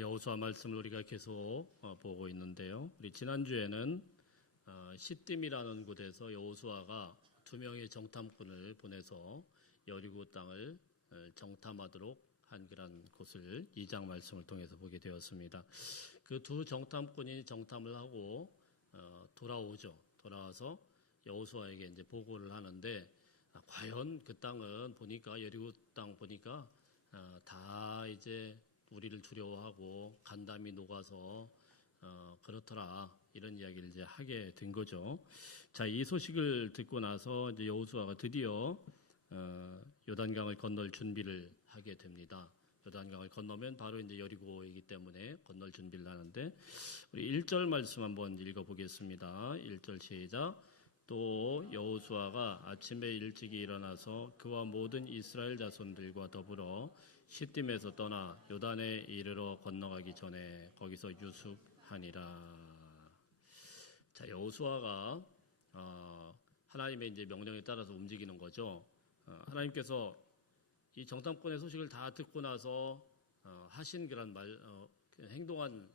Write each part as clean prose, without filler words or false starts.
여호수아 말씀을 우리가 계속 보고 있는데요. 우리 지난주에는 시딤이라는 곳에서 여호수아가 2명의 정탐꾼을 보내서 여리고 땅을 정탐하도록 한 그런 곳을 2장 말씀을 통해서 보게 되었습니다. 그 두 정탐꾼이 정탐을 하고 돌아오죠. 돌아와서 여호수아에게 이제 보고를 하는데 과연 그 땅은 보니까 여리고 땅 보니까 다 이제 우리를 두려워하고 간담이 녹아서 그렇더라, 이런 이야기를 이제 하게 된 거죠. 자, 이 소식을 듣고 나서 이제 여호수아가 드디어 요단강을 건널 준비를 하게 됩니다. 요단강을 건너면 바로 이제 여리고이기 때문에 건널 준비를 하는데, 우리 1절 말씀 한번 읽어보겠습니다. 1절 시작. 또 여호수아가 아침에 일찍이 일어나서 그와 모든 이스라엘 자손들과 더불어 시딤에서 떠나 요단에 이르러 건너가기 전에 거기서 유숙하니라. 자, 여호수아가 하나님의 이제 명령에 따라서 움직이는 거죠. 하나님께서 이 정탐꾼의 소식을 다 듣고 나서 하신 그런 행동한,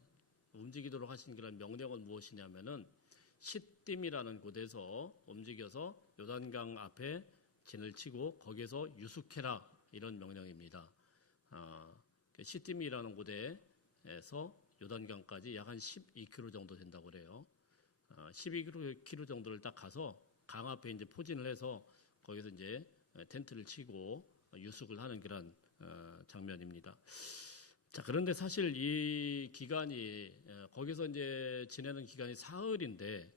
움직이도록 하신 그런 명령은 무엇이냐면은 시딤이라는 곳에서 움직여서 요단강 앞에 진을 치고 거기서 유숙해라, 이런 명령입니다. 시딤이라는 곳에서 요단강까지 약 한 12km 정도 된다고 그래요. 12km 정도를 딱 가서 강 앞에 이제 포진을 해서 거기서 이제 텐트를 치고 유숙을 하는 그런 장면입니다. 자, 그런데 사실 이 기간이 거기서 이제 지내는 기간이 사흘인데,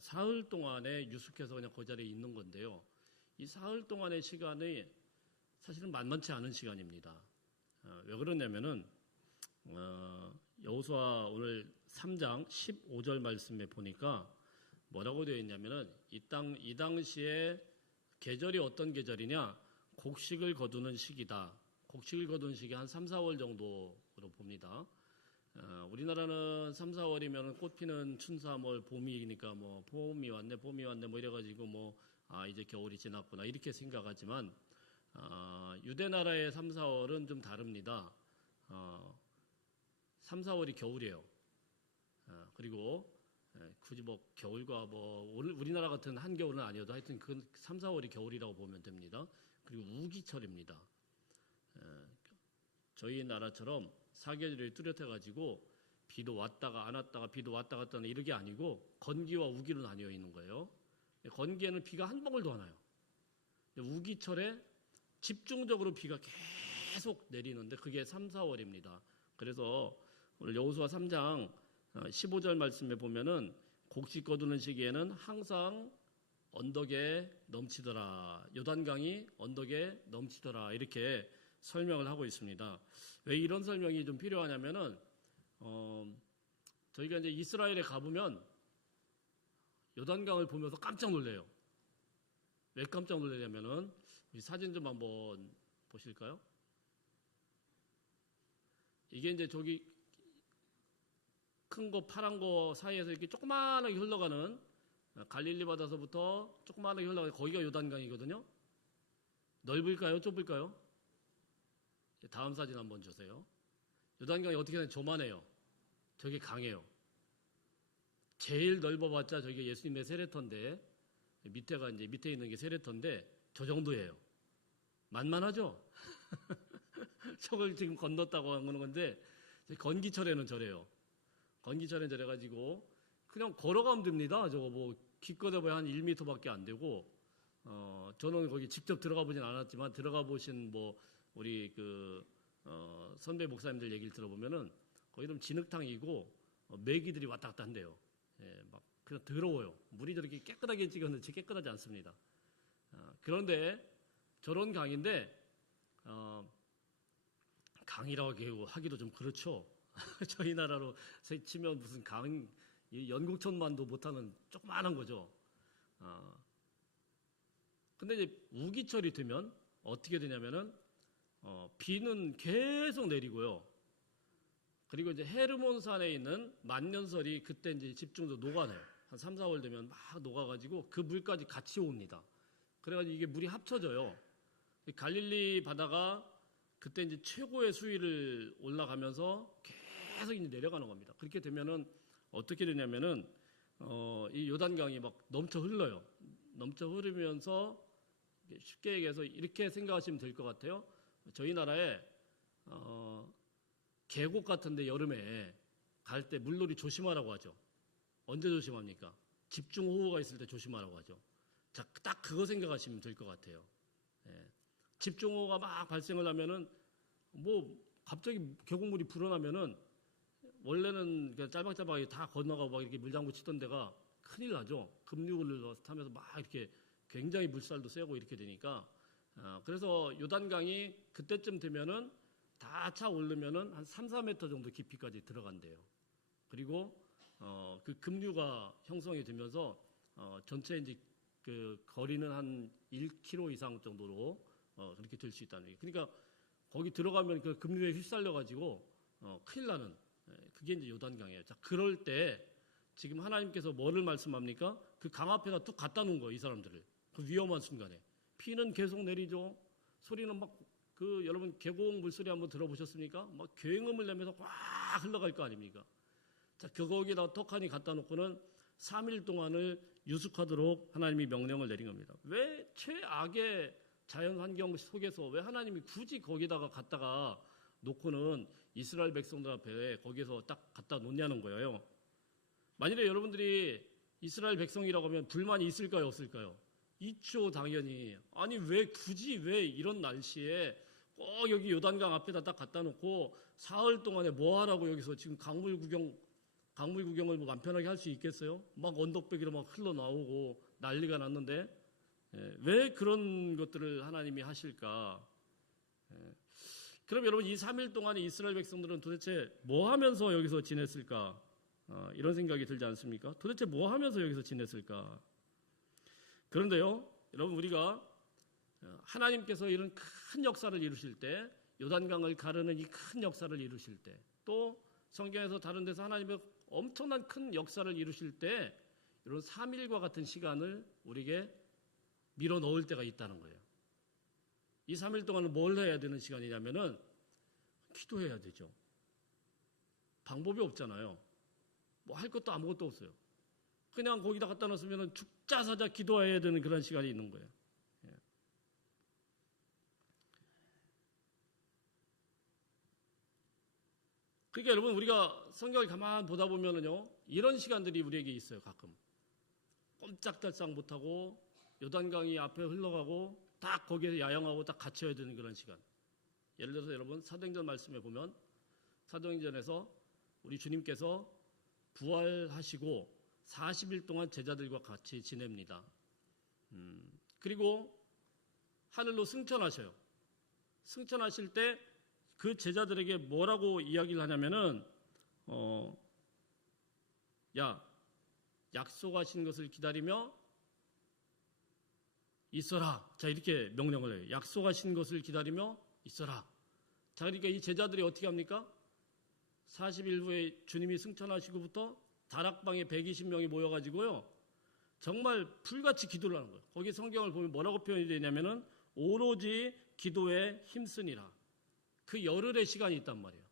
사흘 동안에 유숙해서 그냥 그 자리에 있는 건데요. 이 사흘 동안의 시간이 사실은 만만치 않은 시간입니다. 왜 그러냐면은 여호수아 오늘 3장 15절 말씀에 보니까 뭐라고 되어 있냐면은 이 당시에 계절이 어떤 계절이냐? 곡식을 거두는 시기다. 곡식을 거두는 시기 한 3, 4월 정도로 봅니다. 우리나라는 3, 4월이면 꽃 피는 춘, 3월, 봄이니까 뭐 봄이 왔네 뭐 이래가지고 이제 겨울이 지났구나 이렇게 생각하지만, 유대 나라의 3, 4월은 좀 다릅니다. 3, 4월이 겨울이에요. 그리고 굳이 뭐 겨울과 우리나라 같은 한겨울은 아니어도 하여튼 그 3, 4월이 겨울이라고 보면 됩니다. 그리고 우기철입니다. 저희 나라처럼 사계절이 뚜렷해가지고 비도 왔다가 안 왔다가 비도 왔다 갔다 하는 이런 게 아니고 건기와 우기로 나뉘어 있는 거예요. 건기에는 비가 한 방울도 안 와요. 우기철에 집중적으로 비가 계속 내리는데 그게 3, 4월입니다. 그래서 오늘 여호수아 3장 15절 말씀에 보면은 곡식 거두는 시기에는 항상 언덕에 넘치더라. 요단강이 언덕에 넘치더라. 이렇게 설명을 하고 있습니다. 왜 이런 설명이 좀 필요하냐면은, 저희가 이제 이스라엘에 가보면 요단강을 보면서 깜짝 놀래요. 왜 깜짝 놀라냐면은, 이 사진 좀 한번 보실까요? 이게 이제 저기 큰 거, 파란 거 사이에서 이렇게 조그만하게 흘러가는 갈릴리 바다서부터 조그만하게 흘러가는 거기가 요단강이거든요. 넓을까요? 좁을까요? 다음 사진 한번 주세요. 요단강이 어떻게 하면 조만해요. 저게 강해요. 제일 넓어봤자 저게 예수님의 세례터인데, 밑에 있는 게 세례터인데, 저 정도예요. 만만하죠? 저걸 지금 건넜다고 하는 건데, 건기철에는 저래요. 건기철에는 저래가지고, 그냥 걸어가면 됩니다. 저거 기껏해봐야 한 1m밖에 안 되고, 저는 거기 직접 들어가 보진 않았지만, 들어가 보신 우리 선배 목사님들 얘기를 들어보면은, 거기 좀 진흙탕이고, 메기들이 왔다 갔다 한대요. 예, 그냥 더러워요. 물이 저렇게 깨끗하게 찍었는지 깨끗하지 않습니다. 그런데, 저런 강인데, 강이라고 하기도 좀 그렇죠. 저희 나라로 치면 무슨 연곡천만도 못하는 조그마한 거죠. 근데 이제 우기철이 되면 어떻게 되냐면은, 비는 계속 내리고요. 그리고 이제 헤르몬산에 있는 만년설이 그때 이제 집중적으로 녹아내요. 한 3, 4월 되면 막 녹아가지고 그 물까지 같이 옵니다. 그래가지고 이게 물이 합쳐져요. 갈릴리 바다가 그때 이제 최고의 수위를 올라가면서 계속 이제 내려가는 겁니다. 그렇게 되면은 어떻게 되냐면은 이 요단강이 막 넘쳐 흘러요. 넘쳐 흐르면서 쉽게 얘기해서 이렇게 생각하시면 될 것 같아요. 저희 나라에 계곡 같은데 여름에 갈 때 물놀이 조심하라고 하죠. 언제 조심합니까? 집중호우가 있을 때 조심하라고 하죠. 자, 딱 그거 생각하시면 될 것 같아요. 예. 집중호우가 막 발생을 하면은 뭐 갑자기 계곡물이 불어나면은 원래는 그냥 짤막짤막하게 다 건너가고 막 이렇게 물장구 치던 데가 큰일 나죠. 급류를 타면서 막 이렇게 굉장히 물살도 세고 이렇게 되니까 그래서 요단강이 그때쯤 되면은 다 차 오르면은 한 3, 4m 정도 깊이까지 들어간대요. 그리고 그 급류가 형성이 되면서 전체 이제 그 거리는 한 1km 이상 정도로 그렇게 될 수 있다는 얘기. 그러니까 거기 들어가면 그 급류에 휩쓸려 가지고 큰일 나는 그게 이제 요단강이에요. 자, 그럴 때 지금 하나님께서 뭐를 말씀합니까? 그 강 앞에다 뚝 갖다 놓은 거예요, 이 사람들을. 그 위험한 순간에. 피는 계속 내리죠. 소리는 막 여러분 계곡 물소리 한번 들어보셨습니까? 막 굉음을 내면서 꽉 흘러갈 거 아닙니까? 자, 거기다 떡하니 갖다 놓고는 3일 동안을 유숙하도록 하나님이 명령을 내린 겁니다. 왜 최악의 자연 환경 속에서 왜 하나님이 굳이 거기다가 갖다가 놓고는 이스라엘 백성들 앞에 거기서 딱 갖다 놓냐는 거예요. 만일에 여러분들이 이스라엘 백성이라고 하면 불만이 있을까요, 없을까요? 있죠, 당연히. 아니 왜 굳이 왜 이런 날씨에 꼭 여기 요단강 앞에다 딱 갖다 놓고 사흘 동안에 뭐 하라고 여기서 지금 강물 구경을 뭐 맘 편하게 할 수 있겠어요? 막 언덕배기로 막 흘러나오고 난리가 났는데 왜 그런 것들을 하나님이 하실까? 그럼 여러분 이 3일 동안에 이스라엘 백성들은 도대체 뭐 하면서 여기서 지냈을까? 이런 생각이 들지 않습니까? 도대체 뭐 하면서 여기서 지냈을까? 그런데요, 여러분 우리가 하나님께서 이런 큰 역사를 이루실 때, 요단강을 가르는 이 큰 역사를 이루실 때, 또 성경에서 다른 데서 하나님의 엄청난 큰 역사를 이루실 때 이런 3일과 같은 시간을 우리에게 밀어 넣을 때가 있다는 거예요. 이 3일 동안은 뭘 해야 되는 시간이냐면은 기도해야 되죠. 방법이 없잖아요. 뭐 할 것도 아무것도 없어요. 그냥 거기다 갖다 놨으면 죽자사자 기도해야 되는 그런 시간이 있는 거예요. 그러니까 여러분 우리가 성경을 가만 보다 보면은요 이런 시간들이 우리에게 있어요. 가끔 꼼짝달싹 못하고 요단강이 앞에 흘러가고 딱 거기에 야영하고 딱 갇혀야 되는 그런 시간. 예를 들어서 여러분 사도행전 말씀에 보면 사도행전에서 우리 주님께서 부활하시고 40일 동안 제자들과 같이 지냅니다. 그리고 하늘로 승천하셔요. 승천하실 때 그 제자들에게 뭐라고 이야기를 하냐면은 야, 약속하신 것을 기다리며 있어라. 자, 이렇게 명령을 해요. 약속하신 것을 기다리며 있어라. 자, 그러니까 이 제자들이 어떻게 합니까? 40일 후에 주님이 승천하시고부터 다락방에 120명이 모여가지고요. 정말 불같이 기도를 하는 거예요. 거기 성경을 보면 뭐라고 표현이 되냐면은 오로지 기도에 힘쓰니라. 그 열흘의 시간이 있단 말이에요.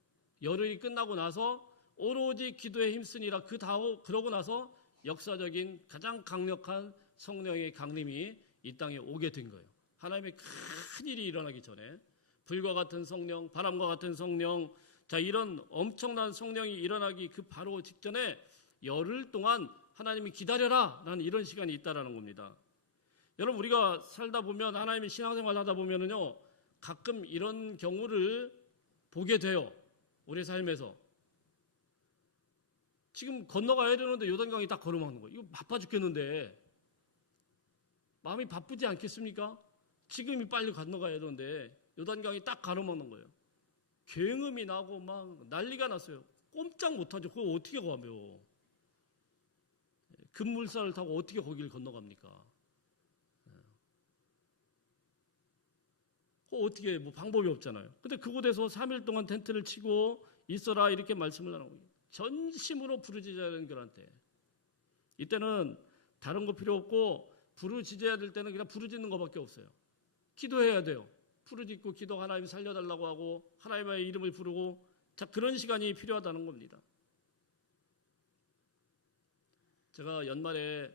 열흘이 끝나고 나서 오로지 기도에 힘쓰니라. 그러고 나서 역사적인 가장 강력한 성령의 강림이 이 땅에 오게 된 거예요. 하나님의 큰 일이 일어나기 전에 불과 같은 성령, 바람과 같은 성령, 자 이런 엄청난 성령이 일어나기 그 바로 직전에 열흘 동안 하나님이 기다려라 라는 이런 시간이 있다라는 겁니다. 여러분 우리가 살다 보면 하나님의 신앙생활 하다 보면은요 가끔 이런 경우를 보게 돼요. 우리 삶에서. 지금 건너가야 되는데 요단강이 딱 걸어막는 거예요. 이거 바빠 죽겠는데 마음이 바쁘지 않겠습니까? 지금이 빨리 건너가야 되는데 요단강이 딱 가로막는 거예요. 굉음이 나고 막 난리가 났어요. 꼼짝 못하죠. 그거 어떻게 가며. 급물살을 타고 어떻게 거기를 건너갑니까? 어떻게 뭐 방법이 없잖아요. 근데 그곳에서 3일 동안 텐트를 치고 있어라 이렇게 말씀을 하는 거예요. 전심으로 부르짖어야 그런 때. 이때는 다른 거 필요 없고 부르짖어야 될 때는 그냥 부르짖는 것밖에 없어요. 기도해야 돼요. 부르짖고 기도 하나님 살려달라고 하고 하나님의 이름을 부르고 자, 그런 시간이 필요하다는 겁니다. 제가 연말에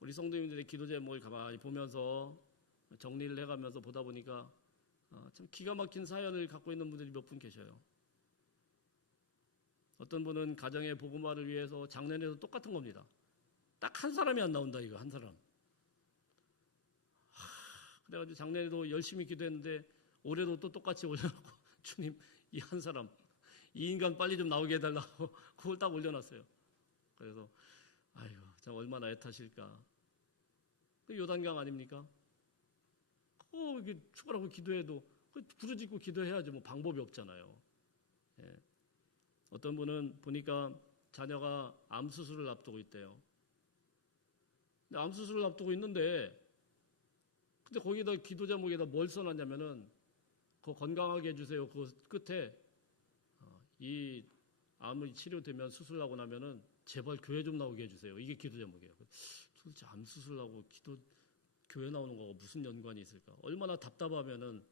우리 성도님들의 기도 제목을 가만히 보면서 정리를 해가면서 보다 보니까 참 기가 막힌 사연을 갖고 있는 분들이 몇 분 계셔요. 어떤 분은 가정의 복음화를 위해서 작년에도 똑같은 겁니다. 딱 한 사람이 안 나온다, 이거 한 사람. 그래가지고 작년에도 열심히 기도했는데 올해도 또 똑같이 올려놓고 주님, 이 한 사람, 이 인간 빨리 좀 나오게 해달라고 그걸 딱 올려놨어요. 그래서 아이고, 참 얼마나 애타실까. 그 요단강 아닙니까? 이게 축구라고 기도해도 부르짖고 기도해야지 뭐 방법이 없잖아요. 예. 어떤 분은 보니까 자녀가 암 수술을 앞두고 있대요. 근데 암 수술을 앞두고 있는데, 근데 거기다 기도 제목에다 뭘 써놨냐면은 그거 건강하게 해주세요. 그 끝에 이 암이 치료되면 수술하고 나면은 제발 교회 좀 나오게 해주세요. 이게 기도 제목이에요. 도대체 암 수술하고 교회 나오는 거가 무슨 연관이 있을까? 얼마나 답답하면은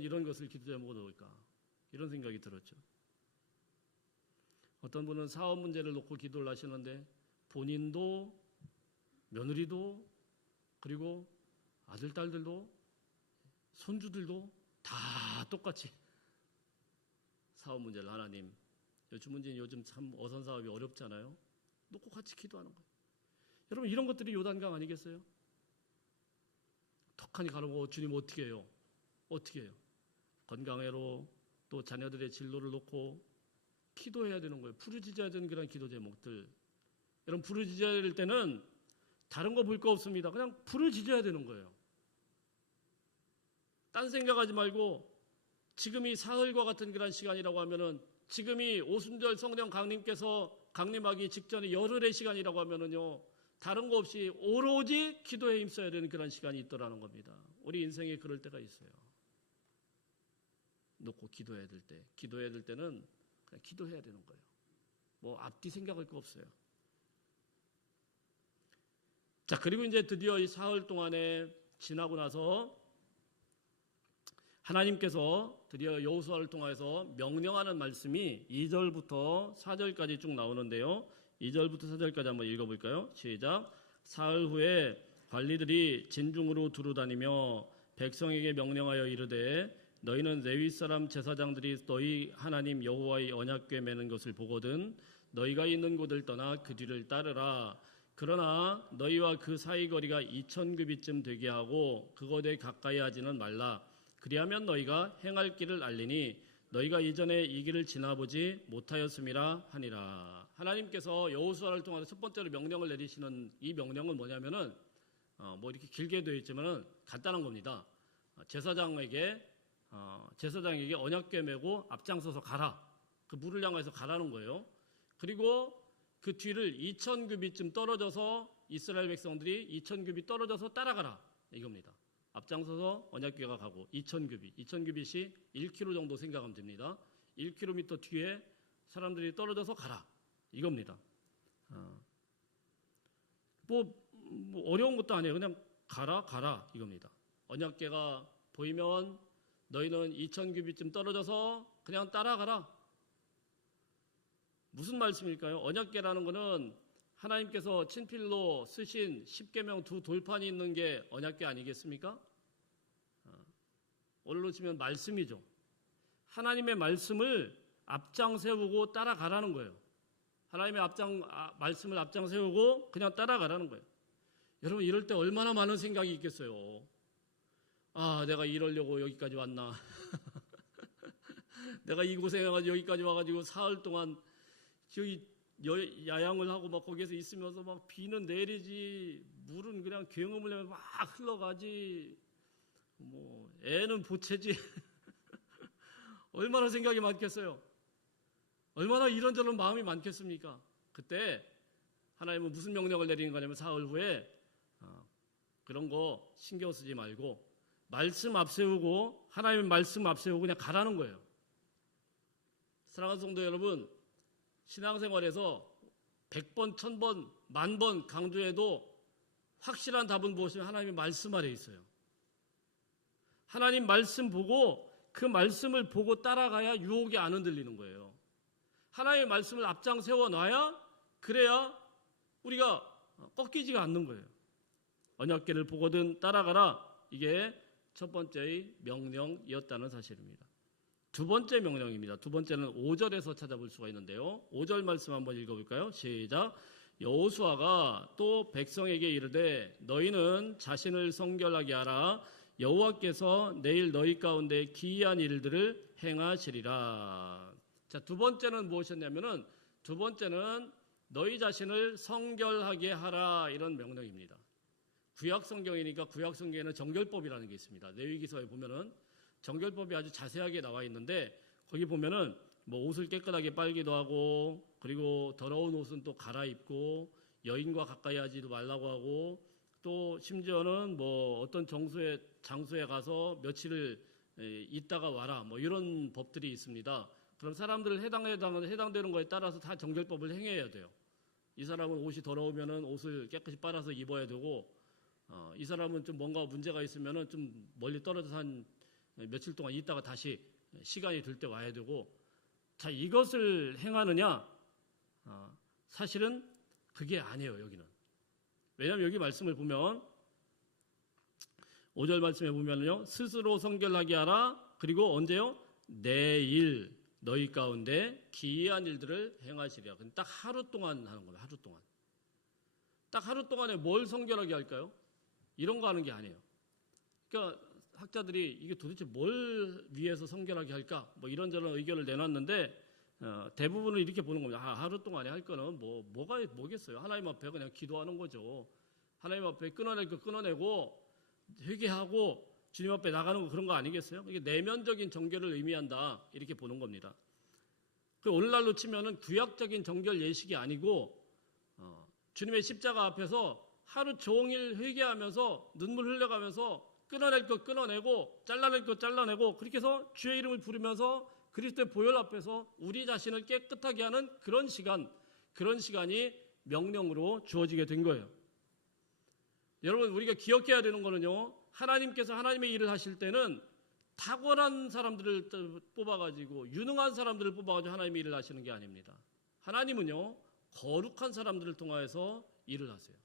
이런 것을 기도 제목으로 넣을까? 이런 생각이 들었죠. 어떤 분은 사업 문제를 놓고 기도를 하시는데 본인도 며느리도 그리고 아들, 딸들도 손주들도 다 똑같이 사업 문제를 하나님, 주문진 요즘 참 어선 사업이 어렵잖아요. 놓고 같이 기도하는 거예요. 여러분, 이런 것들이 요단강 아니겠어요? 턱하니 가르고 주님 어떻게 해요? 어떻게 해요? 건강회로 또 자녀들의 진로를 놓고 기도해야 되는 거예요. 부르짖어야 되는 그런 기도 제목들. 여러분, 부르짖어야 될 때는 다른 거 볼 거 없습니다. 그냥 부르짖어야 되는 거예요. 딴 생각하지 말고 지금이 사흘과 같은 그런 시간이라고 하면은, 지금이 오순절 성령 강림께서 강림하기 직전에 열흘의 시간이라고 하면은요, 다른 거 없이 오로지 기도에 힘써야 되는 그런 시간이 있더라는 겁니다. 우리 인생에 그럴 때가 있어요. 놓고 기도해야 될 때는 그냥 기도해야 되는 거예요. 뭐 앞뒤 생각할 거 없어요. 자, 그리고 이제 드디어 이 사흘 동안에 지나고 나서 하나님께서 드디어 여호수아를 통해서 명령하는 말씀이 2절부터 4절까지 쭉 나오는데요. 2절부터 4절까지 한번 읽어볼까요? 시작. 사흘 후에 관리들이 진중으로 두루다니며 백성에게 명령하여 이르되 너희는 레위 사람 제사장들이 너희 하나님 여호와의 언약궤 매는 것을 보거든 너희가 있는 곳을 떠나 그 뒤를 따르라. 그러나 너희와 그 사이 거리가 2000규빗쯤 되게 하고 그곳에 가까이 하지는 말라. 그리하면 너희가 행할 길을 알리니 너희가 이전에 이 길을 지나보지 못하였음이라 하니라. 하나님께서 여호수아를 통해서 첫 번째로 명령을 내리시는 이 명령은 뭐냐면은 뭐 이렇게 길게 되어 있지만은 간단한 겁니다. 제사장에게 언약궤 메고 앞장서서 가라. 그 물을 향해서 가라는 거예요. 그리고 그 뒤를 2000규빗쯤 떨어져서 이스라엘 백성들이 2000규빗 떨어져서 따라가라. 이겁니다. 앞장서서 언약궤가 가고 2000규빗이 1km 정도 생각하면 됩니다. 1km 뒤에 사람들이 떨어져서 가라. 이겁니다. 뭐 어려운 것도 아니에요. 그냥 가라 이겁니다. 언약궤가 보이면 너희는 2000규빗쯤 떨어져서 그냥 따라가라. 무슨 말씀일까요? 언약궤라는 것은 하나님께서 친필로 쓰신 십계명 두 돌판이 있는 게 언약궤 아니겠습니까? 오늘로 치면 말씀이죠. 하나님의 말씀을 앞장 세우고 따라가라는 거예요. 하나님의 말씀을 앞장 세우고 그냥 따라가라는 거예요. 여러분, 이럴 때 얼마나 많은 생각이 있겠어요. 내가 이러려고 여기까지 왔나. 내가 이 고생해가지고 여기까지 와가지고 사흘 동안 저기 야양을 하고 막 거기에서 있으면서 막 비는 내리지, 물은 그냥 굉음을 내면서 막 흘러가지, 뭐 애는 보채지. 얼마나 생각이 많겠어요. 얼마나 이런저런 마음이 많겠습니까? 그때 하나님은 무슨 명령을 내리는 거냐면 사흘 후에 그런 거 신경 쓰지 말고 말씀 앞세우고 하나님의 말씀 앞세우고 그냥 가라는 거예요. 사랑하는 성도 여러분, 신앙생활에서 100번, 1000번, 10,000번 강조해도 확실한 답은 무엇이냐면 하나님의 말씀 아래 있어요. 하나님 말씀 보고 그 말씀을 보고 따라가야 유혹이 안 흔들리는 거예요. 하나님의 말씀을 앞장 세워놔야 그래야 우리가 꺾이지가 않는 거예요. 언약궤를 보거든 따라가라. 이게 첫 번째의 명령이었다는 사실입니다. 두 번째 명령입니다. 두 번째는 5절에서 찾아볼 수가 있는데요. 5절 말씀 한번 읽어볼까요? 시작. 여호수아가 또 백성에게 이르되 너희는 자신을 성결하게 하라. 여호와께서 내일 너희 가운데 기이한 일들을 행하시리라. 자, 두 번째는 무엇이었냐면은 두 번째는 너희 자신을 성결하게 하라 이런 명령입니다. 구약 성경이니까 구약 성경에는 정결법이라는 게 있습니다. 레위기서에 보면은 정결법이 아주 자세하게 나와 있는데 거기 보면은 뭐 옷을 깨끗하게 빨기도 하고 그리고 더러운 옷은 또 갈아입고 여인과 가까이 하지도 말라고 하고 또 심지어는 뭐 어떤 장소에 가서 며칠을 있다가 와라 뭐 이런 법들이 있습니다. 그럼 사람들을 해당되는 거에 따라서 다 정결법을 행해야 돼요. 이 사람은 옷이 더러우면은 옷을 깨끗이 빨아서 입어야 되고 이 사람은 좀 뭔가 문제가 있으면은 좀 멀리 떨어져서 한 며칠 동안 있다가 다시 시간이 될 때 와야 되고 자 이것을 행하느냐 사실은 그게 아니에요. 여기는 왜냐하면 여기 말씀을 보면 5절 말씀에 보면요 스스로 성결하게 하라. 그리고 언제요? 내일 너희 가운데 기이한 일들을 행하시리라. 딱 하루 동안 하는 거예요. 하루 동안. 딱 하루 동안에 뭘 성결하게 할까요? 이런 거 하는 게 아니에요. 그러니까 학자들이 이게 도대체 뭘 위해서 성결하게 할까? 뭐 이런저런 의견을 내놨는데 대부분은 이렇게 보는 겁니다. 하루 동안에 할 거는 뭐겠어요? 하나님 앞에 그냥 기도하는 거죠. 하나님 앞에 끊어낼 거 끊어내고 회개하고 주님 앞에 나가는 거 그런 거 아니겠어요? 이게 내면적인 정결을 의미한다 이렇게 보는 겁니다. 그 오늘날로 치면은 구약적인 정결 예식이 아니고 주님의 십자가 앞에서 하루 종일 회개하면서 눈물 흘려가면서 끊어낼 것 끊어내고 잘라낼 것 잘라내고 그렇게 해서 주의 이름을 부르면서 그리스도의 보혈 앞에서 우리 자신을 깨끗하게 하는 그런 시간이 명령으로 주어지게 된 거예요. 여러분 우리가 기억해야 되는 거는요. 하나님께서 하나님의 일을 하실 때는 탁월한 사람들을 뽑아가지고 유능한 사람들을 뽑아가지고 하나님의 일을 하시는 게 아닙니다. 하나님은요. 거룩한 사람들을 통하여서 일을 하세요.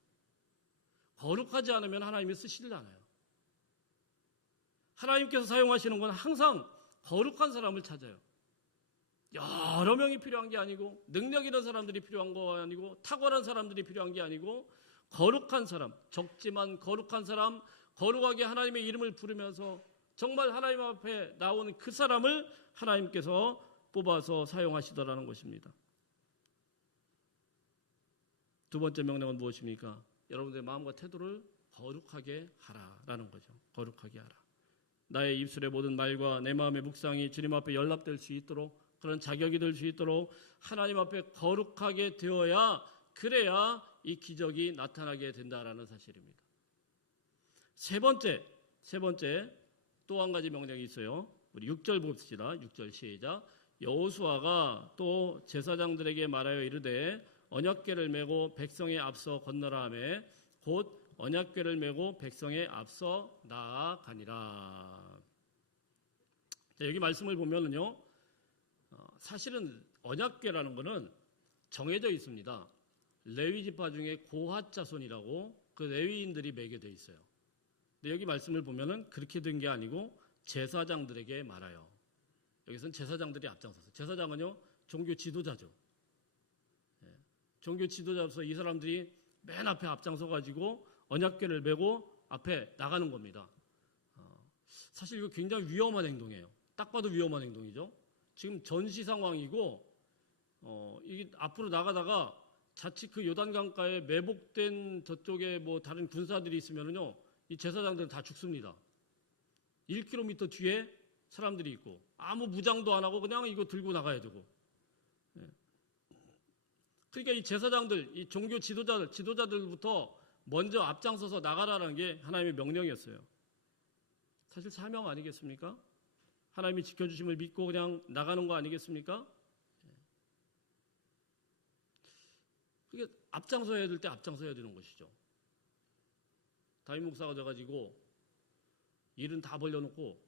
거룩하지 않으면 하나님이 쓰시질 않아요. 하나님께서 사용하시는 건 항상 거룩한 사람을 찾아요. 여러 명이 필요한 게 아니고 능력 있는 사람들이 필요한 거 아니고 탁월한 사람들이 필요한 게 아니고 거룩한 사람, 적지만 거룩한 사람, 거룩하게 하나님의 이름을 부르면서 정말 하나님 앞에 나오는 그 사람을 하나님께서 뽑아서 사용하시더라는 것입니다. 두 번째 명령은 무엇입니까? 여러분들의 마음과 태도를 거룩하게 하라라는 거죠. 거룩하게 하라. 나의 입술의 모든 말과 내 마음의 묵상이 주님 앞에 연락될 수 있도록 그런 자격이 될 수 있도록 하나님 앞에 거룩하게 되어야 그래야 이 기적이 나타나게 된다라는 사실입니다. 세 번째 또 한 가지 명령이 있어요. 우리 6절 봅시다. 6절 시작. 여호수아가 또 제사장들에게 말하여 이르되 언약궤를 메고 백성의 앞서 건너라 하매 곧 언약궤를 메고 백성의 앞서 나아가니라. 자, 여기 말씀을 보면은요, 사실은 언약궤라는 것은 정해져 있습니다. 레위 지파 중에 고핫 자손이라고 그 레위인들이 매게 돼 있어요. 근데 여기 말씀을 보면은 그렇게 된 게 아니고 제사장들에게 말아요. 여기서는 제사장들이 앞장서서 제사장은요 종교 지도자죠. 종교 지도자로서 이 사람들이 맨 앞에 앞장서 가지고 언약궤를 메고 앞에 나가는 겁니다. 사실 이거 굉장히 위험한 행동이에요. 딱 봐도 위험한 행동이죠. 지금 전시 상황이고 이게 앞으로 나가다가 자칫 그 요단강가에 매복된 저쪽에 뭐 다른 군사들이 있으면은요 이 제사장들은 다 죽습니다. 1km 뒤에 사람들이 있고 아무 무장도 안 하고 그냥 이거 들고 나가야 되고. 그러니까 이 제사장들, 이 종교 지도자들부터 먼저 앞장서서 나가라는 게 하나님의 명령이었어요. 사실 사명 아니겠습니까? 하나님이 지켜주심을 믿고 그냥 나가는 거 아니겠습니까? 그게 앞장서야 될 때 앞장서야 되는 것이죠. 담임 목사가 돼가지고 일은 다 벌려놓고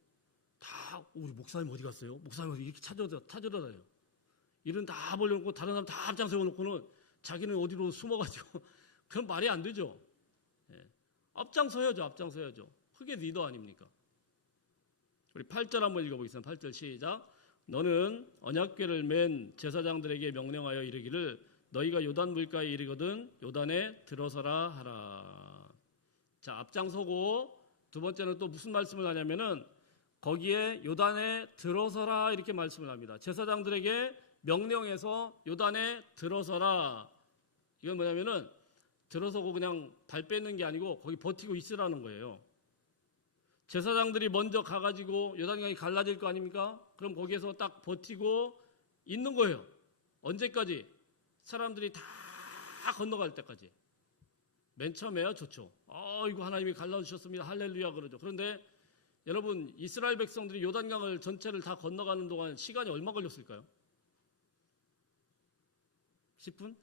다 우리 목사님 어디 갔어요? 목사님 어디 이렇게 찾으러 다녀요. 일은 다 벌려놓고 다른 사람 다 앞장 세워놓고는 자기는 어디로 숨어가지고 그건 말이 안 되죠. 예. 앞장서야죠. 그게 리더 아닙니까? 우리 8절 한번 읽어보겠습니다. 8절 시작. 너는 언약궤를 맨 제사장들에게 명령하여 이르기를 너희가 요단 물가에 이르거든 요단에 들어서라 하라. 자, 앞장서고 두 번째는 또 무슨 말씀을 하냐면은 거기에 요단에 들어서라 이렇게 말씀을 합니다. 제사장들에게 명령해서 요단에 들어서라. 이건 뭐냐면은 들어서고 그냥 발 뺏는 게 아니고 거기 버티고 있으라는 거예요. 제사장들이 먼저 가가지고 요단강이 갈라질 거 아닙니까? 그럼 거기에서 딱 버티고 있는 거예요. 언제까지? 사람들이 다 건너갈 때까지. 맨 처음에야 좋죠. 이거 하나님이 갈라주셨습니다. 할렐루야 그러죠. 그런데 여러분 이스라엘 백성들이 요단강을 전체를 다 건너가는 동안 시간이 얼마 걸렸을까요? 10분?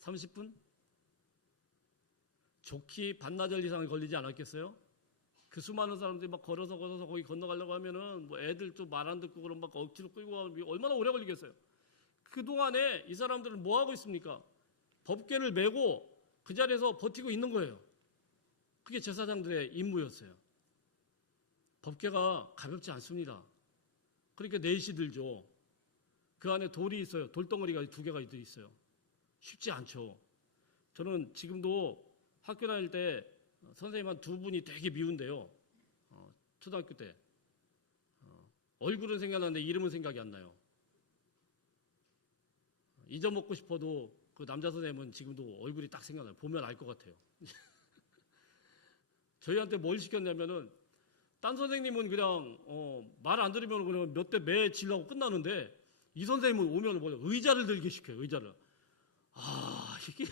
30분? 좋기 반나절 이상이 걸리지 않았겠어요? 그 수많은 사람들이 막 걸어서 거기 건너가려고 하면은 뭐 애들 좀 말 안 듣고 그럼 막 억지로 끌고 가면 얼마나 오래 걸리겠어요? 그 동안에 이 사람들은 뭐 하고 있습니까? 법궤를 메고 그 자리에서 버티고 있는 거예요. 그게 제사장들의 임무였어요. 법궤가 가볍지 않습니다. 그러니까 넷이 들죠. 그 안에 돌이 있어요. 돌덩어리가 2개가 있어요. 쉽지 않죠. 저는 지금도 학교 다닐 때 선생님 한 2분이 되게 미운데요. 초등학교 때. 얼굴은 생각나는데 이름은 생각이 안 나요. 잊어먹고 싶어도 그 남자 선생님은 지금도 얼굴이 딱 생각나요. 보면 알 것 같아요. 저희한테 뭘 시켰냐면은 딴 선생님은 그냥 말 안 들으면 그냥 몇 대 매 치려고 끝나는데 이 선생님은 오면 뭐냐 의자를 들게 시켜요. 의자를. 이게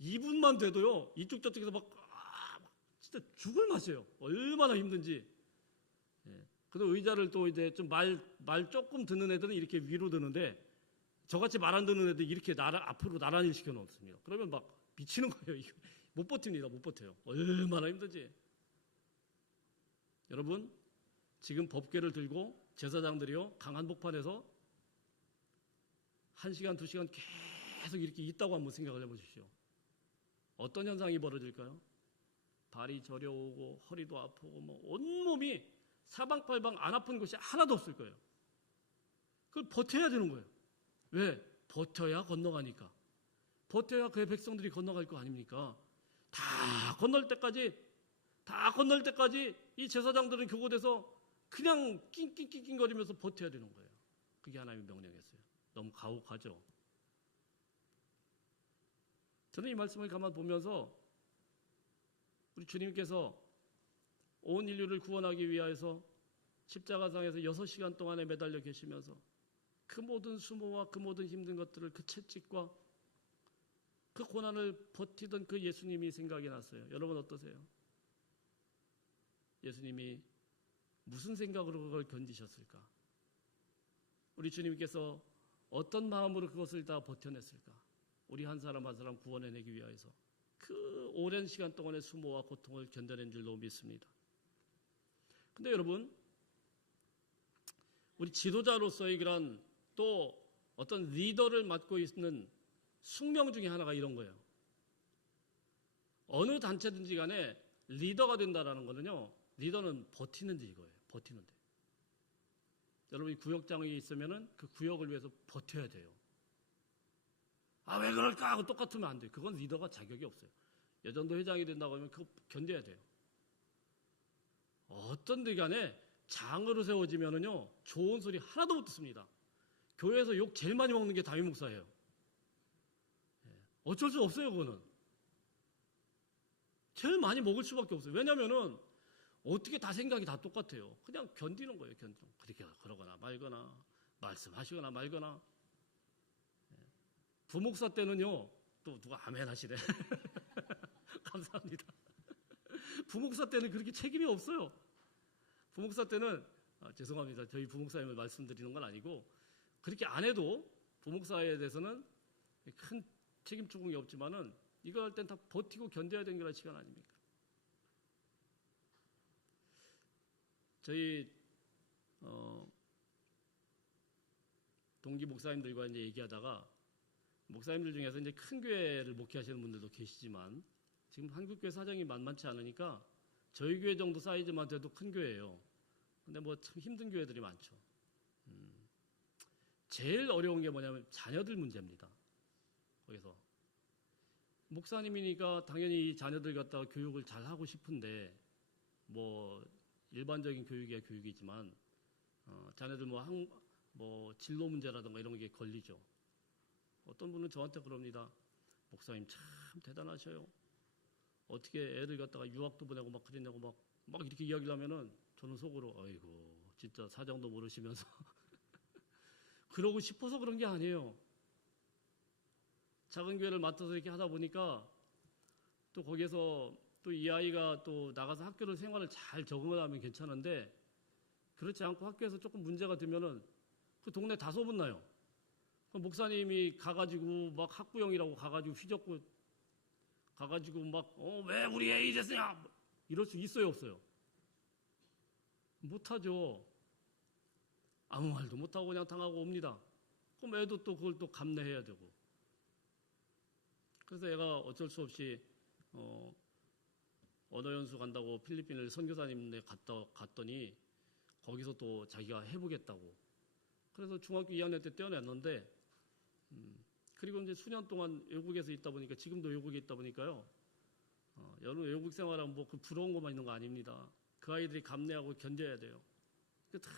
2분만 돼도요. 이쪽 저쪽에서 막 진짜 죽을 맛이에요. 얼마나 힘든지. 예. 그래서 의자를 또 이제 좀 말 조금 듣는 애들은 이렇게 위로 드는데 저같이 말 안 듣는 애들 이렇게 앞으로 나란히 시켜 놓습니다. 그러면 막 미치는 거예요. 이거 못 버팁니다. 못 버텨요. 얼마나 힘든지. 여러분, 지금 법궤를 들고 제사장들이요. 강 한복판에서 1시간, 2시간 계속 이렇게 있다고 한번 생각을 해보십시오. 어떤 현상이 벌어질까요? 발이 저려오고 허리도 아프고 뭐 온몸이 사방팔방 안 아픈 곳이 하나도 없을 거예요. 그걸 버텨야 되는 거예요. 왜? 버텨야 건너가니까. 버텨야 그의 백성들이 건너갈 거 아닙니까? 다 건널 때까지 이 제사장들은 교god에서 그냥 낑낑낑낑거리면서 버텨야 되는 거예요. 그게 하나님의 명령이었어요. 너무 가혹하죠. 저는 이 말씀을 가만 보면서 우리 주님께서 온 인류를 구원하기 위하여서 십자가상에서 6시간 동안에 매달려 계시면서 그 모든 수모와 그 모든 힘든 것들을 그 채찍과 그 고난을 버티던 그 예수님이 생각이 났어요. 여러분 어떠세요? 예수님이 무슨 생각으로 그걸 견디셨을까? 우리 주님께서 어떤 마음으로 그것을 다 버텨냈을까? 우리 한 사람 한 사람 구원해내기 위하여서 그 오랜 시간 동안의 수모와 고통을 견뎌낸 줄로 믿습니다. 근데 여러분, 우리 지도자로서의 그런 또 어떤 리더를 맡고 있는 숙명 중에 하나가 이런 거예요. 어느 단체든지 간에 리더가 된다라는 거는요, 리더는 버티는 데 이거예요. 버티는 데. 여러분이 구역장에 있으면은 그 구역을 위해서 버텨야 돼요. 왜 그럴까 하고 똑같으면 안 돼요. 그건 리더가 자격이 없어요. 여전도 회장이 된다고 하면 그거 견뎌야 돼요. 어떤 데 간에 장으로 세워지면은요, 좋은 소리 하나도 못 듣습니다. 교회에서 욕 제일 많이 먹는 게 담임 목사예요. 어쩔 수 없어요, 그거는. 제일 많이 먹을 수밖에 없어요. 왜냐면은 어떻게 다 생각이 다 똑같아요. 그냥 견디는 거예요, 견디는. 그렇게 그러거나 말거나, 말씀하시거나 말거나. 부목사 때는요, 또 누가 아멘 하시네. 감사합니다. 부목사 때는 그렇게 책임이 없어요. 부목사 때는, 죄송합니다. 저희 부목사님을 말씀드리는 건 아니고, 그렇게 안 해도 부목사에 대해서는 큰 책임 추궁이 없지만은, 이거 할 땐 다 버티고 견뎌야 되는 게 시간 아닙니까? 저희 동기 목사님들과 이제 얘기하다가 목사님들 중에서 이제 큰 교회를 목회하시는 분들도 계시지만 지금 한국교회 사정이 만만치 않으니까 저희 교회 정도 사이즈만 돼도 큰 교회예요. 근데 뭐 참 힘든 교회들이 많죠. 제일 어려운 게 뭐냐면 자녀들 문제입니다. 거기서 목사님이니까 당연히 이 자녀들 갖다가 교육을 잘 하고 싶은데 뭐 일반적인 교육이야 교육이지만 자녀들 뭐 진로 문제라든가 이런 게 걸리죠. 어떤 분은 저한테 그럽니다. 목사님 참 대단하셔요. 어떻게 애들 갖다가 유학도 보내고 막 그랬냐고 막 이렇게 이야기를 하면은 저는 속으로 아이고 진짜 사정도 모르시면서 그러고 싶어서 그런 게 아니에요. 작은 교회를 맡아서 이렇게 하다 보니까 또 거기에서 또 이 아이가 또 나가서 학교를 생활을 잘 적응을 하면 괜찮은데 그렇지 않고 학교에서 조금 문제가 되면은 그 동네 다 소문나요. 목사님이 가가지고 막 학부형이라고 가가지고 휘젓고 가가지고 막 왜 우리 애 이랬으냐 이럴 수 있어요 없어요? 못하죠. 아무 말도 못하고 그냥 당하고 옵니다. 그럼 애도 또 그걸 또 감내해야 되고. 그래서 애가 어쩔 수 없이 언어연수 간다고 필리핀을 선교사님네 갔더니 거기서 또 자기가 해보겠다고. 그래서 중학교 2학년 때 떼어냈는데 그리고 이제 수년 동안 외국에서 있다 보니까 지금도 외국에 있다 보니까요. 여러분 외국 생활하면 뭐 그 부러운 것만 있는 거 아닙니다. 그 아이들이 감내하고 견뎌야 돼요. 다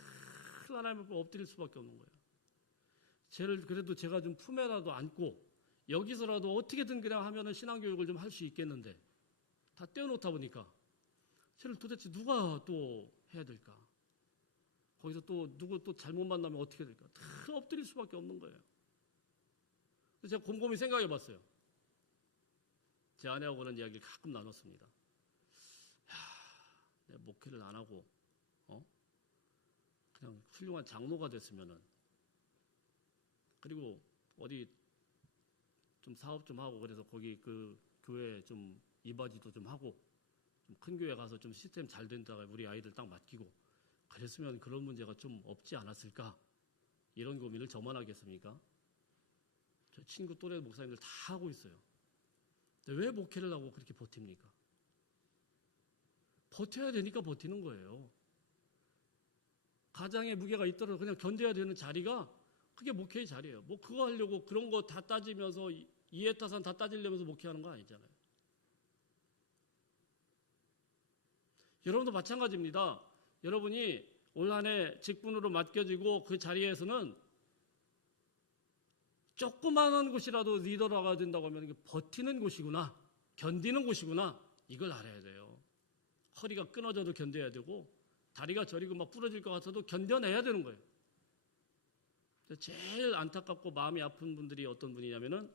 하나님 앞에 엎드릴 수밖에 없는 거예요. 쟤를 그래도 제가 좀 품에라도 안고 여기서라도 어떻게든 그냥 하면은 신앙교육을 좀 할 수 있겠는데 다 떼어놓다 보니까 쟤를 도대체 누가 또 해야 될까? 거기서 또 누구 또 잘못 만나면 어떻게 될까? 다 엎드릴 수밖에 없는 거예요. 그래서 제가 곰곰이 생각해 봤어요. 제 아내하고 그런 이야기를 가끔 나눴습니다. 내가 목회를 안 하고 그냥 훌륭한 장로가 됐으면은 그리고 어디 좀 사업 좀 하고 그래서 거기 그 교회 좀 이바지도 좀 하고 좀 큰 교회 가서 좀 시스템 잘 된다가 우리 아이들 딱 맡기고 그랬으면 그런 문제가 좀 없지 않았을까? 이런 고민을 저만 하겠습니까? 저 친구 또래 목사님들 다 하고 있어요. 근데 왜 목회를 하고 그렇게 버팁니까? 버텨야 되니까 버티는 거예요. 가장의 무게가 있더라도 그냥 견뎌야 되는 자리가 그게 목회의 자리예요. 뭐 그거 하려고 그런 거 다 따지면서 이해타산 다 따지려면서 목회하는 거 아니잖아요. 여러분도 마찬가지입니다. 여러분이 올 한 해 직분으로 맡겨지고 그 자리에서는 조그마한 곳이라도 리더라가 된다고 하면 이게 버티는 곳이구나, 견디는 곳이구나 이걸 알아야 돼요. 허리가 끊어져도 견뎌야 되고 다리가 저리고 막 부러질 것 같아도 견뎌내야 되는 거예요. 제일 안타깝고 마음이 아픈 분들이 어떤 분이냐면은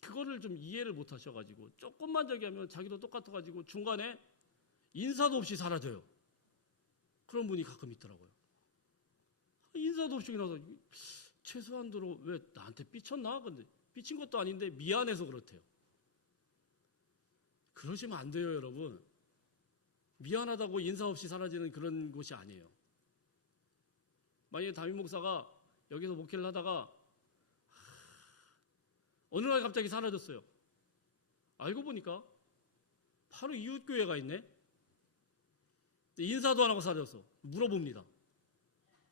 그거를 좀 이해를 못 하셔가지고 조금만 저기 하면 자기도 똑같아가지고 중간에 인사도 없이 사라져요. 그런 분이 가끔 있더라고요. 인사도 없이 나서 최소한도로 왜 나한테 삐쳤나? 근데 삐친 것도 아닌데 미안해서 그렇대요. 그러시면 안 돼요, 여러분. 미안하다고 인사 없이 사라지는 그런 곳이 아니에요. 만약에 담임 목사가 여기서 목회를 하다가 어느 날 갑자기 사라졌어요. 알고 보니까 바로 이웃교회가 있네. 인사도 안 하고 사라졌어. 물어봅니다.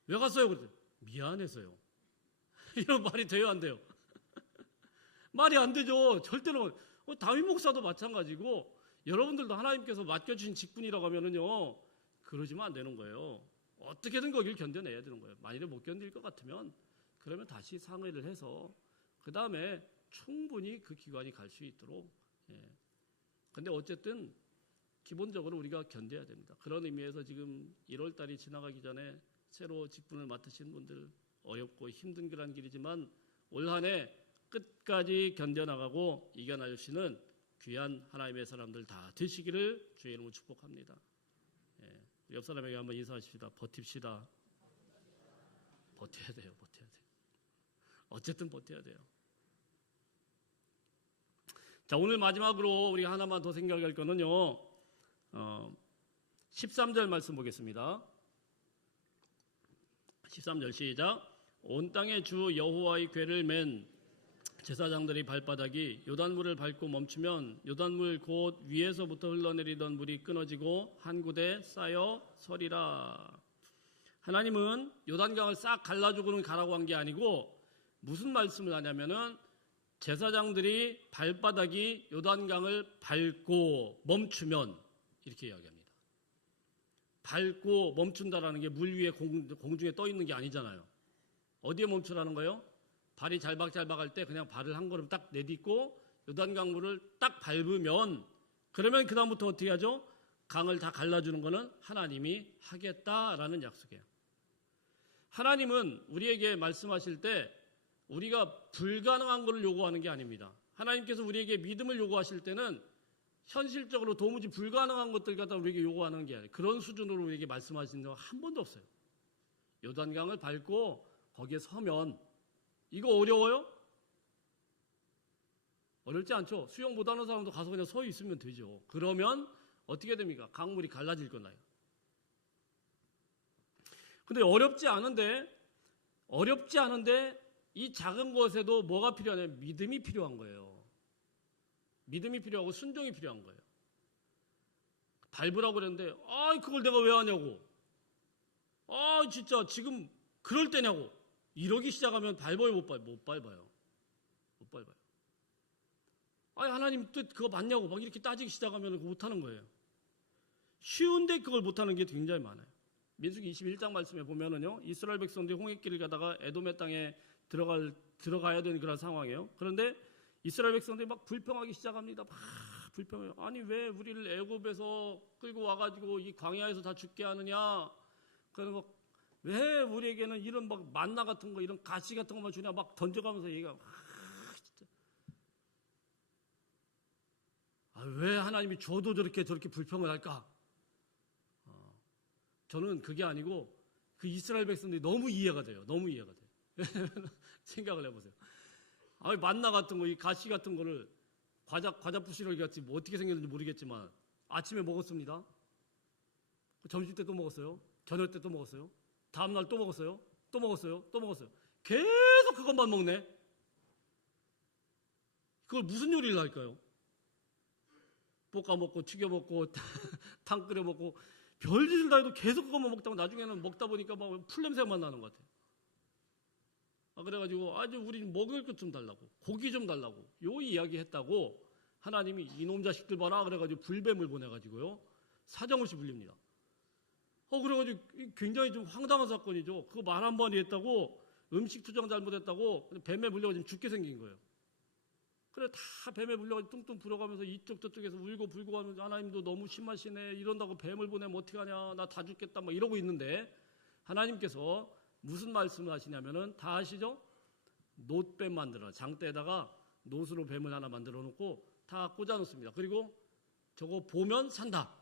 왜 갔어요? 그랬더니 미안해서요. 이런 말이 돼요, 안 돼요? 말이 안 되죠. 절대로. 담임 목사도 마찬가지고 여러분들도 하나님께서 맡겨주신 직분이라고 하면은요, 그러지면 안 되는 거예요. 어떻게든 거기를 견뎌내야 되는 거예요. 만일에 못 견딜 것 같으면 그러면 다시 상의를 해서 그 다음에 충분히 그 기관이 갈 수 있도록. 근데 어쨌든 기본적으로 우리가 견뎌야 됩니다. 그런 의미에서 지금 1월 달이 지나가기 전에 새로 직분을 맡으신 분들 어렵고 힘든 그런 길이지만 올 한 해 끝까지 견뎌나가고 이겨낼 수 있는 귀한 하나님의 사람들 다 되시기를 주의 이름으로 축복합니다. 옆 사람에게 한번 인사하십시다. 버팁시다. 버텨야 돼요. 버텨야 돼요. 어쨌든 버텨야 돼요. 자, 오늘 마지막으로 우리 하나만 더 생각할 거는요. 13절 말씀 보겠습니다. 13절 시작. 온 땅의 주 여호와의 궤를 맨 제사장들의 발바닥이 요단물을 밟고 멈추면 요단물 곧 위에서부터 흘러내리던 물이 끊어지고 한 곳에 쌓여 서리라. 하나님은 요단강을 싹 갈라주고는 가라고 한 게 아니고 무슨 말씀을 하냐면은 제사장들이 발바닥이 요단강을 밟고 멈추면 이렇게 이야기합니다. 밟고 멈춘다라는 게 물 위에 공중에 떠 있는 게 아니잖아요. 어디에 멈추라는 거예요? 발이 잘박잘박할 때 그냥 발을 한 걸음 딱 내딛고 요단강 물을 딱 밟으면, 그러면 그 다음부터 어떻게 하죠? 강을 다 갈라주는 거는 하나님이 하겠다라는 약속이에요. 하나님은 우리에게 말씀하실 때 우리가 불가능한 것을 요구하는 게 아닙니다. 하나님께서 우리에게 믿음을 요구하실 때는 현실적으로 도무지 불가능한 것들 갖다 우리에게 요구하는 게 아니에요. 그런 수준으로 우리에게 말씀하시는 적 한 번도 없어요. 요단강을 밟고 거기에 서면, 이거 어려워요? 어렵지 않죠? 수영 못하는 사람도 가서 그냥 서 있으면 되죠. 그러면 어떻게 됩니까? 강물이 갈라질 거나요? 근데 어렵지 않은데 이 작은 것에도 뭐가 필요하냐면 믿음이 필요한 거예요. 믿음이 필요하고 순종이 필요한 거예요. 밟으라고 그랬는데 그걸 내가 왜 하냐고, 진짜 지금 그럴 때냐고 이러기 시작하면 밟아요, 못 밟아요. 하나님 뜻 그거 맞냐고 막 이렇게 따지기 시작하면 그거 못하는 거예요. 쉬운데 그걸 못하는 게 굉장히 많아요. 민수기 21장 말씀에 보면은요, 이스라엘 백성들이 홍해길을 가다가 에돔의 땅에 들어가야 되는 그런 상황이에요. 그런데 이스라엘 백성들이 막 불평하기 시작합니다. 막 불평해요. 아니 왜 우리를 애굽에서 끌고 와가지고 이 광야에서 다 죽게 하느냐? 그래서 막 왜 우리에게는 이런 막 만나 같은 거, 이런 가시 같은 것만 주냐? 막 던져가면서 얘기하고, 진짜. 왜 하나님이 줘도 저렇게 불평을 할까? 저는 그게 아니고 그 이스라엘 백성들이 너무 이해가 돼요. 생각을 해보세요. 만나 같은 거, 이 가시 같은 거를 과자 부시러기 같이 뭐 어떻게 생겼는지 모르겠지만 아침에 먹었습니다. 점심 때 또 먹었어요. 저녁 때 또 먹었어요. 다음날 또 먹었어요. 계속 그것만 먹네. 그걸 무슨 요리를 할까요? 볶아 먹고 튀겨 먹고 탕 끓여 먹고 별짓을 다 해도 계속 그것만 먹다가 나중에는 먹다 보니까 막 풀냄새만 나는 것 같아요. 그래가지고 우리 먹을 것 좀 달라고, 고기 좀 달라고 요 이야기 했다고 하나님이 이놈 자식들 봐라 그래가지고 불뱀을 보내가지고요 사정 없이 불립니다. 그래가지고 굉장히 좀 황당한 사건이죠. 그거 말 한 번이 했다고 음식 투정 잘못했다고 뱀에 물려가지고 죽게 생긴 거예요. 그래 다 뱀에 물려가지고 뚱뚱 불어가면서 이쪽 저쪽에서 울고 불고 하면서 하나님도 너무 심하시네, 이런다고 뱀을 보내면 어떡하냐, 나 다 죽겠다 막 이러고 있는데 하나님께서 무슨 말씀을 하시냐면은 다 아시죠? 놋뱀 만들어, 장대에다가 놋으로 뱀을 하나 만들어 놓고 다 꽂아 놓습니다. 그리고 저거 보면 산다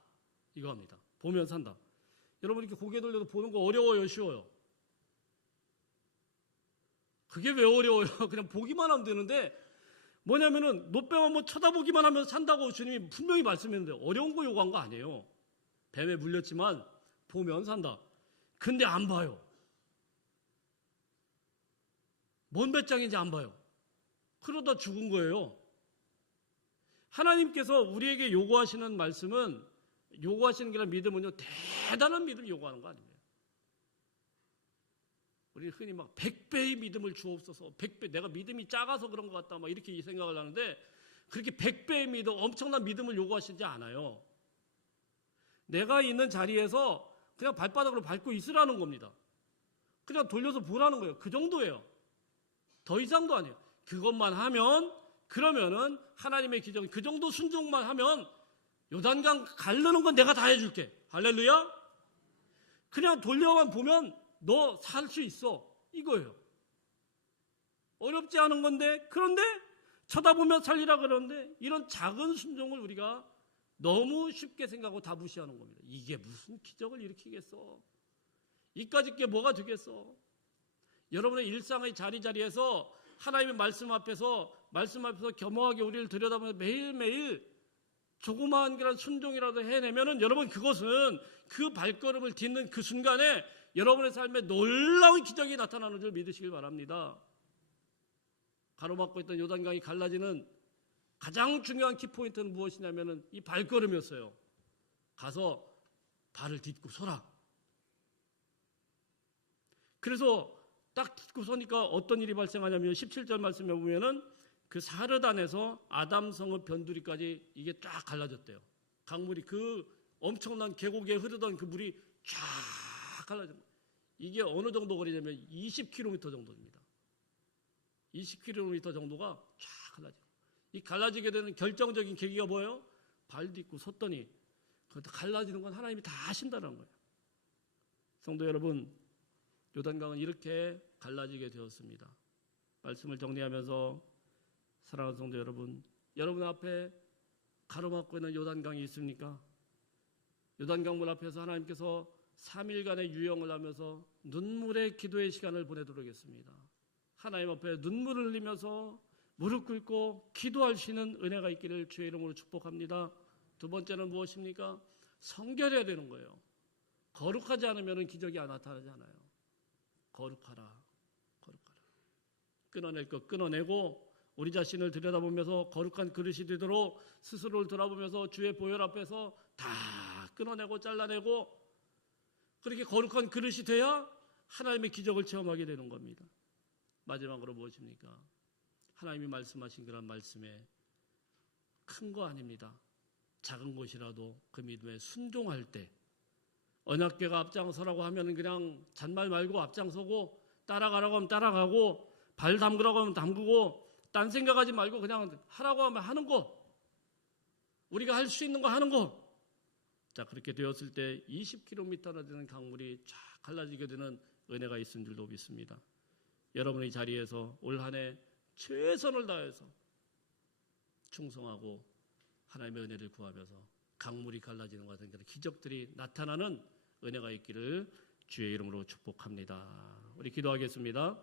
이거 합니다. 보면 산다. 여러분 이렇게 고개 돌려도 보는 거 어려워요, 쉬워요? 그게 왜 어려워요? 그냥 보기만 하면 되는데, 뭐냐면은 놋뱀 한번 쳐다보기만 하면 산다고 주님이 분명히 말씀했는데 어려운 거 요구한 거 아니에요. 뱀에 물렸지만 보면 산다. 근데 안 봐요. 뭔 배짱인지 안 봐요. 그러다 죽은 거예요. 하나님께서 우리에게 요구하시는 말씀은, 요구하시는 게 믿음은요, 대단한 믿음을 요구하는 거 아닙니다. 우리 흔히 막 100배의 믿음을 주옵소서, 100배, 내가 믿음이 작아서 그런 것 같다 막 이렇게 생각을 하는데, 그렇게 100배의 믿음, 엄청난 믿음을 요구하시지 않아요. 내가 있는 자리에서 그냥 발바닥으로 밟고 있으라는 겁니다. 그냥 돌려서 보라는 거예요. 그 정도예요. 더 이상도 아니에요. 그것만 하면, 그러면은 하나님의 기적은 그 정도 순종만 하면 요단강 가르는 건 내가 다 해줄게. 할렐루야. 그냥 돌려만 보면 너 살 수 있어, 이거예요. 어렵지 않은 건데, 그런데 쳐다보면 살리라 그러는데 이런 작은 순종을 우리가 너무 쉽게 생각하고 다 무시하는 겁니다. 이게 무슨 기적을 일으키겠어? 이까짓 게 뭐가 되겠어? 여러분의 일상의 자리자리에서 하나님의 말씀 앞에서 겸허하게 우리를 들여다보면서 매일매일 조그마한 그런 순종이라도 해내면은 여러분 그것은 그 발걸음을 딛는 그 순간에 여러분의 삶에 놀라운 기적이 나타나는 줄 믿으시길 바랍니다. 가로막고 있던 요단강이 갈라지는 가장 중요한 키포인트는 무엇이냐면 이 발걸음이었어요. 가서 발을 딛고 서라. 그래서 딱 딛고 서니까 어떤 일이 발생하냐면 17절 말씀에 보면은 그 사르단에서 아담성읍 변두리까지 이게 쫙 갈라졌대요. 강물이 그 엄청난 계곡에 흐르던 그 물이 쫙 갈라졌어요. 이게 어느 정도 거리냐면 20km 정도입니다. 20km 정도가 쫙 갈라져요. 이 갈라지게 되는 결정적인 계기가 뭐예요? 발 딛고 섰더니 그것도 갈라지는 건 하나님이 다 하신다는 거예요. 성도 여러분, 요단강은 이렇게 갈라지게 되었습니다. 말씀을 정리하면서 사랑하는 성도 여러분, 여러분 앞에 가로막고 있는 요단강이 있습니까? 요단강물 앞에서 하나님께서 3일간의 유영을 하면서 눈물의 기도의 시간을 보내도록 했습니다. 하나님 앞에 눈물을 흘리면서 무릎 꿇고 기도할 수 있는 은혜가 있기를 주의 이름으로 축복합니다. 두 번째는 무엇입니까? 성결해야 되는 거예요. 거룩하지 않으면 기적이 나타나지 않아요. 거룩하라. 끊어낼 것 끊어내고 우리 자신을 들여다보면서 거룩한 그릇이 되도록 스스로를 돌아보면서 주의 보혈 앞에서 다 끊어내고 잘라내고 그렇게 거룩한 그릇이 돼야 하나님의 기적을 체험하게 되는 겁니다. 마지막으로 무엇입니까? 하나님이 말씀하신 그런 말씀에 큰 거 아닙니다. 작은 것이라도 그 믿음에 순종할 때 언약궤가 앞장서라고 하면 그냥 잔말 말고 앞장서고 따라가라고 하면 따라가고 발 담그라고 하면 담그고 딴 생각하지 말고 그냥 하라고 하면 하는 거, 우리가 할 수 있는 거 하는 거. 자, 그렇게 되었을 때 20km나 되는 강물이 쫙 갈라지게 되는 은혜가 있은 줄로 믿습니다. 여러분의 자리에서 올 한 해 최선을 다해서 충성하고 하나님의 은혜를 구하면서 강물이 갈라지는 것 같은 그런 기적들이 나타나는 은혜가 있기를 주의 이름으로 축복합니다. 우리 기도하겠습니다.